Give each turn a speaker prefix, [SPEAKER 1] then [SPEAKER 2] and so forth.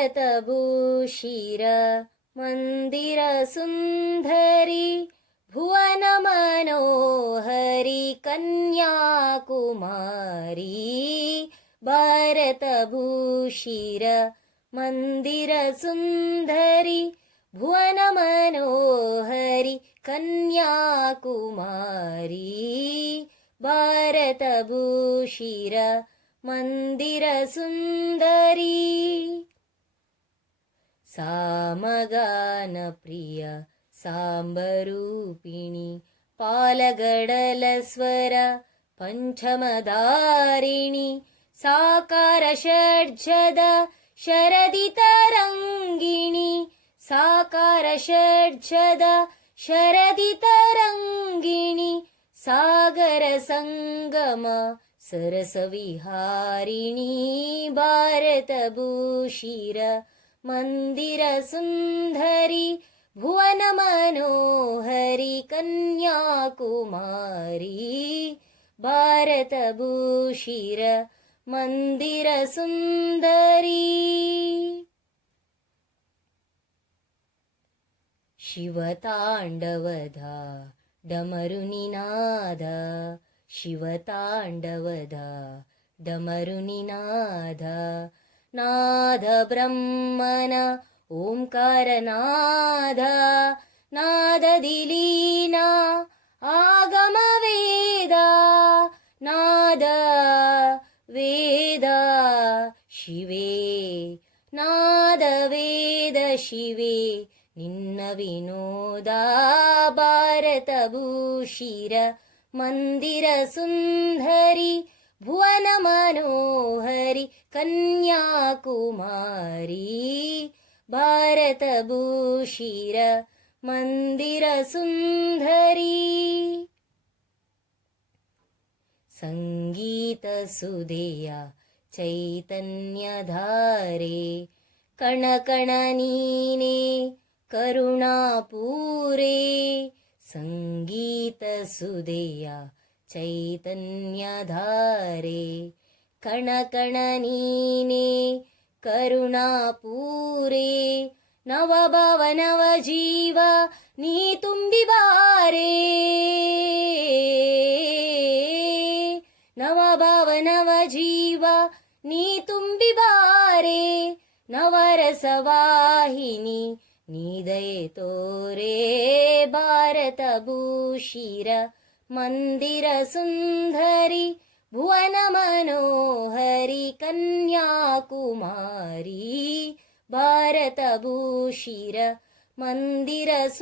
[SPEAKER 1] भारतभूषिर मन्दिरसुन्दरी भुवनमनोहरि कन्याकुमारी भारतभूषिर मन्दिरसुन्दरि भुवनमनोहरि कन्याकुमारी भारतभूषिर मन्दिरसुन्दरी सामगानप्रिय साम्बरूपिणि पालगडलस्वर पञ्चमदारिणि साकारषड्जद शरदितरङ्गिणि साकारषड्जद शरदितरङ्गिणि सागरसङ्गम सरसविहारिणी भारतभूषिर मन्दिरसुन्दरि भुवनमनोहरि कन्याकुमारी भारतभूषिर मन्दिरसुन्दरी। शिवताण्डवधा डमरुनिनाद शिवताण्डवधा डमरुनिनाद नादब्रह्मणा ॐकार नादीलीना आगमवेदा नादवेदा शिवे नादवेद शिवे निन्न विनोदा भारतभूषिर मन्दिरसुन्दरि भुवनमनोहरि कन्या कुमारी भारतभूषिर मन्दिरसुन्दरी। सङ्गीतसुधेया चैतन्यधारे कणकणनीने करुणापूरे। सङ्गीतसुधेया चैतन्यधारे कणकणनिने करुणापूरे नवभव नव जीव नीतुम्बिवारे नवभव नव जीव नीतुम्बिवारे नवरसवाहिनी निदये तोरे भारतभूषिर मन्दिरसुन्दरि भुवनमनोहरि कन्याकुमारी भारतभूषिर मन्दिरसुन्दरी